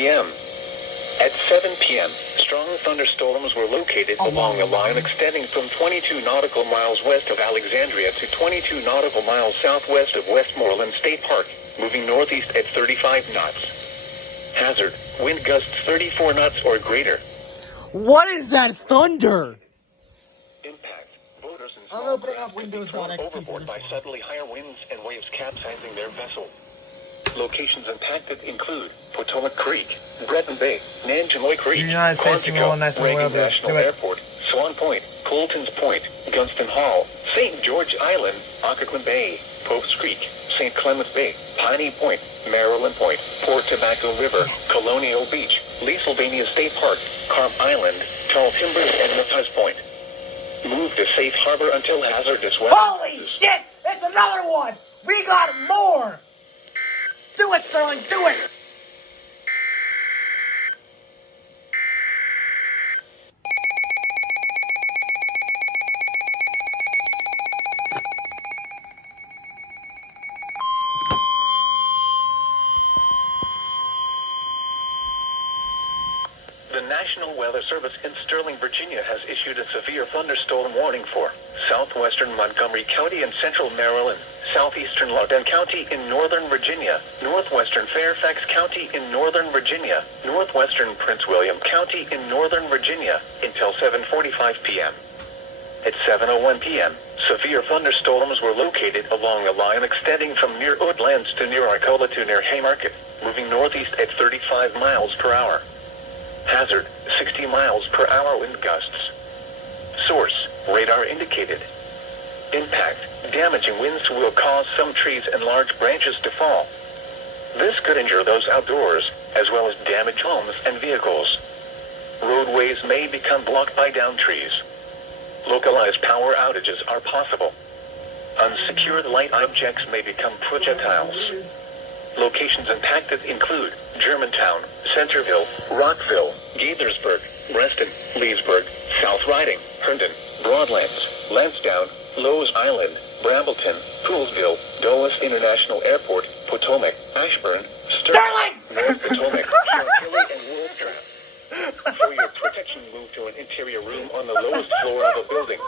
p.m. At 7 p.m., strong thunderstorms were located along a line extending from 22 nautical miles west of Alexandria to 22 nautical miles southwest of Westmoreland State Park, moving northeast at 35 knots. Hazard, wind gusts 34 knots or greater. What is that thunder? Impact. Boaters and I'm small opening craft up could be Windows.XP thrown for overboard this by one. suddenly higher winds and waves capsizing their vessel. Locations impacted include Potomac Creek, Breton Bay, Nanjemoy Creek, Do United States Quantico, Naval National Reagan Railroad. National Do it. Airport, Swan Point, Colton's Point, Gunston Hall, St. George Island, Occoquan Bay, Pope's Creek, St. Clements Bay, Piney Point, Maryland Point, Port Tobacco River, Colonial Beach, Leesylvania State Park, Carp Island, Tall Timbers, and Matthias Point. Move to safe harbor until hazardous weather. Holy shit! It's another one! We got more! Do it, Sterling, do it! The National Weather Service in Sterling, Virginia has issued a severe thunderstorm warning for southwestern Montgomery County and central Maryland, southeastern Loudoun County in northern Virginia, northwestern Fairfax County in northern Virginia, northwestern Prince William County in northern Virginia until 7:45 p.m. At 7:01 p.m., severe thunderstorms were located along a line extending from near Woodlands to near Arcola to near Haymarket, moving northeast at 35 miles per hour. Hazard, 60 miles per hour wind gusts. Source, radar indicated. Impact, damaging winds will cause some trees and large branches to fall. This could injure those outdoors, as well as damage homes and vehicles. Roadways may become blocked by downed trees. Localized power outages are possible. Unsecured light objects may become projectiles. Locations impacted include Germantown, Centerville, Rockville, Gaithersburg, Reston, Leesburg, South Riding, Herndon, Broadlands, Lansdowne, Lowe's Island, Brambleton, Poolsville, Dulles International Airport, Potomac, Ashburn, Sterling! North Potomac, Chantilly, and Woolstra. For your protection, move to an interior room on the lowest floor of a building.